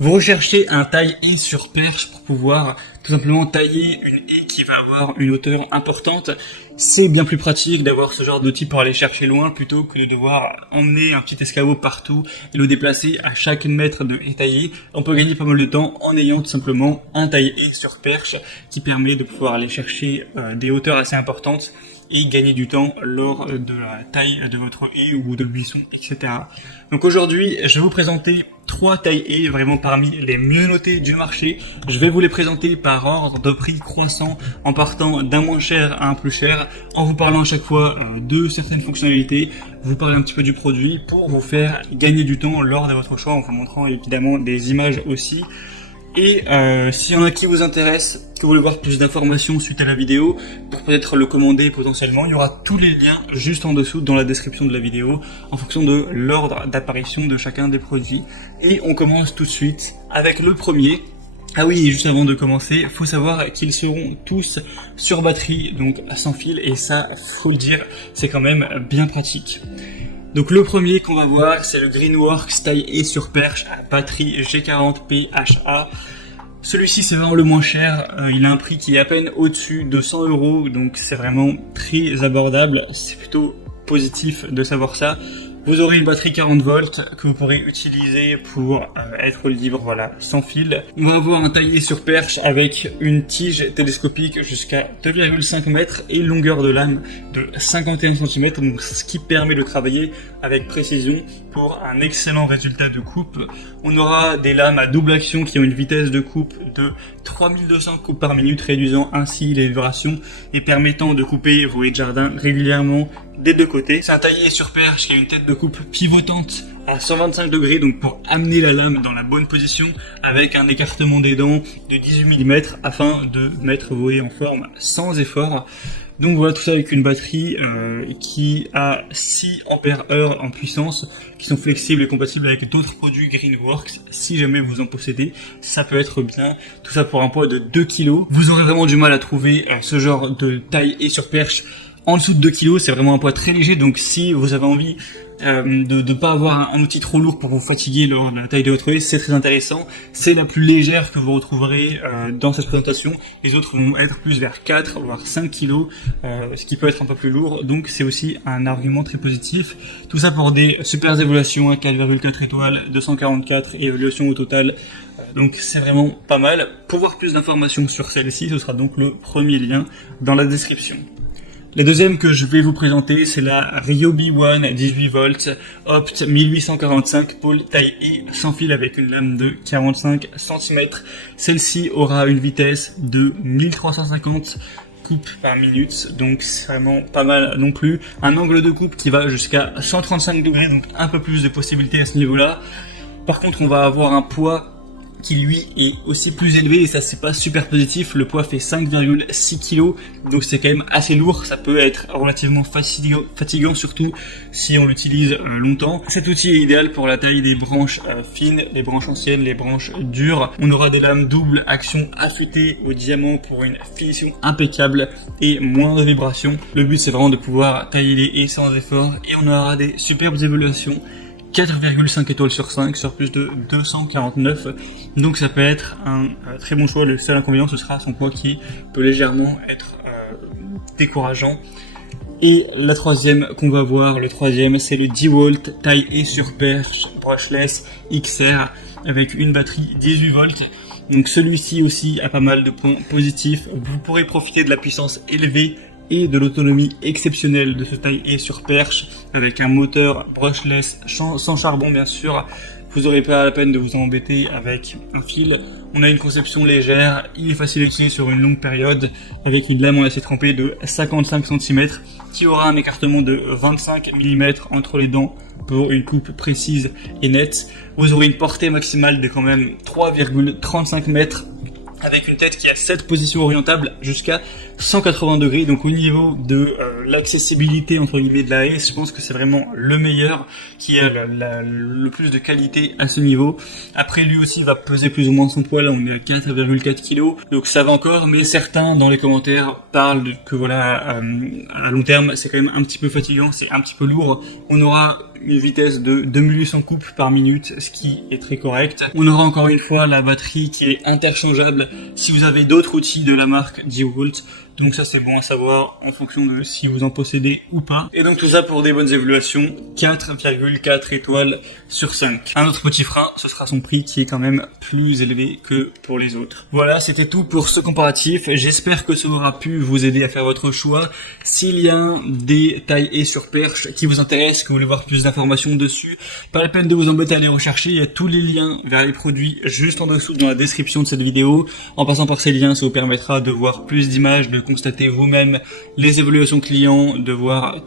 Vous recherchez un taille-haie sur perche pour pouvoir tout simplement tailler une haie qui va avoir une hauteur importante. C'est bien plus pratique d'avoir ce genre d'outil pour aller chercher loin plutôt que de devoir emmener un petit escabeau partout et le déplacer à chaque mètre de haie taillée. On peut gagner pas mal de temps en ayant tout simplement un taille-haie sur perche qui permet de pouvoir aller chercher des hauteurs assez importantes et gagner du temps lors de la taille de votre haie ou de buisson, etc. Donc aujourd'hui, je vais vous présenter 3 taille-haies vraiment parmi les mieux notées du marché. Je vais vous les présenter par ordre de prix croissant en partant d'un moins cher à un plus cher, en vous parlant à chaque fois de certaines fonctionnalités, vous parler un petit peu du produit pour vous faire gagner du temps lors de votre choix en vous montrant évidemment des images aussi. Et s'il y en a qui vous intéresse, que vous voulez voir plus d'informations suite à la vidéo, pour peut-être le commander potentiellement, il y aura tous les liens juste en dessous dans la description de la vidéo, en fonction de l'ordre d'apparition de chacun des produits. Et on commence tout de suite avec le premier. Ah oui, juste avant de commencer, faut savoir qu'ils seront tous sur batterie, donc sans fil, et ça, faut le dire, c'est quand même bien pratique. Donc le premier qu'on va voir, c'est le Greenworks taille-haie sur perche à batterie G40 PHA. Celui-ci c'est vraiment le moins cher, il a un prix qui est à peine au-dessus de 100 €, donc c'est vraiment très abordable, c'est plutôt positif de savoir ça. Vous aurez une batterie 40 volts que vous pourrez utiliser pour être libre, voilà, sans fil. On va avoir un taille-haie sur perche avec une tige télescopique jusqu'à 2,5 mètres et une longueur de lame de 51 cm, donc ce qui permet de travailler avec précision pour un excellent résultat de coupe. On aura des lames à double action qui ont une vitesse de coupe de 3200 coupes par minute, réduisant ainsi les vibrations et permettant de couper vos haies de jardin régulièrement des deux côtés. C'est un taille-haie sur perche qui a une tête de coupe pivotante à 125 degrés, donc pour amener la lame dans la bonne position avec un écartement des dents de 18 mm afin de mettre vos haies en forme sans effort. Donc voilà, tout ça avec une batterie qui a 6 ampères-heure en puissance, qui sont flexibles et compatibles avec d'autres produits Greenworks. Si jamais vous en possédez, ça peut être bien. Tout ça pour un poids de 2 kg. Vous aurez vraiment du mal à trouver ce genre de taille-haie sur perche en dessous de 2 kg. C'est vraiment un poids très léger, donc si vous avez envie de pas avoir un outil trop lourd pour vous fatiguer lors de la taille de votre haie, c'est très intéressant. C'est la plus légère que vous retrouverez dans cette présentation. Les autres vont être plus vers 4 voire 5 kg, ce qui peut être un peu plus lourd, donc c'est aussi un argument très positif. Tout ça pour des super évaluations à 4,4 étoiles, 244 évaluations au total. Donc c'est vraiment pas mal. Pour voir plus d'informations sur celle-ci, ce sera donc le premier lien dans la description. La deuxième que je vais vous présenter, c'est la Ryobi One 18 volts Opt 1845 pôle taille-haie sans fil avec une lame de 45 cm. Celle-ci aura une vitesse de 1350 coupes par minute, donc c'est vraiment pas mal non plus. Un angle de coupe qui va jusqu'à 135 degrés, donc un peu plus de possibilités à ce niveau-là. Par contre, on va avoir un poids qui lui est aussi plus élevé et ça c'est pas super positif. Le poids fait 5,6 kg, donc c'est quand même assez lourd. Ça peut être relativement fatigant surtout si on l'utilise longtemps. Cet outil est idéal pour la taille des branches fines, les branches anciennes, les branches dures. On aura des lames double action affûtées au diamant pour une finition impeccable et moins de vibrations. Le but c'est vraiment de pouvoir tailler les haies sans effort et on aura des superbes évaluations. 4,5 étoiles sur 5 sur plus de 249, donc ça peut être un très bon choix. Le seul inconvénient ce sera son poids qui peut légèrement être décourageant. Et la troisième qu'on va voir, le troisième, c'est le 10 volts taille-haie sur perche brushless XR avec une batterie 18 volts. Donc celui-ci aussi a pas mal de points positifs. Vous pourrez profiter de la puissance élevée et de l'autonomie exceptionnelle de ce taille-haie sur perche avec un moteur brushless sans charbon bien sûr. Vous n'aurez pas la peine de vous embêter avec un fil. On a une conception légère, il est facile à utiliser sur une longue période avec une lame en acier trempé de 55 cm qui aura un écartement de 25 mm entre les dents pour une coupe précise et nette. Vous aurez une portée maximale de quand même 3,35 mètres avec une tête qui a 7 positions orientables jusqu'à 180 degrés. Donc au niveau de l'accessibilité entre guillemets de la haie, je pense que c'est vraiment le meilleur qui a le plus de qualité à ce niveau. Après lui aussi va peser plus ou moins son poids, là on est à 4,4 kg, donc ça va encore, mais certains dans les commentaires parlent que voilà à long terme c'est quand même un petit peu fatigant, c'est un petit peu lourd. On aura une vitesse de 2800 coupes par minute, ce qui est très correct. On aura encore une fois la batterie qui est interchangeable si vous avez d'autres outils de la marque DeWalt. Donc ça c'est bon à savoir en fonction de si vous en possédez ou pas. Et donc tout ça pour des bonnes évaluations, 4,4 étoiles sur 5. Un autre petit frein, ce sera son prix qui est quand même plus élevé que pour les autres. Voilà, c'était tout pour ce comparatif. J'espère que ça aura pu vous aider à faire votre choix. S'il y a des tailles sur perche qui vous intéressent, que vous voulez voir plus d'informations dessus, pas la peine de vous embêter à les rechercher. Il y a tous les liens vers les produits juste en dessous dans la description de cette vidéo. En passant par ces liens, ça vous permettra de voir plus d'images, de constater vous-même les évaluations clients, de voir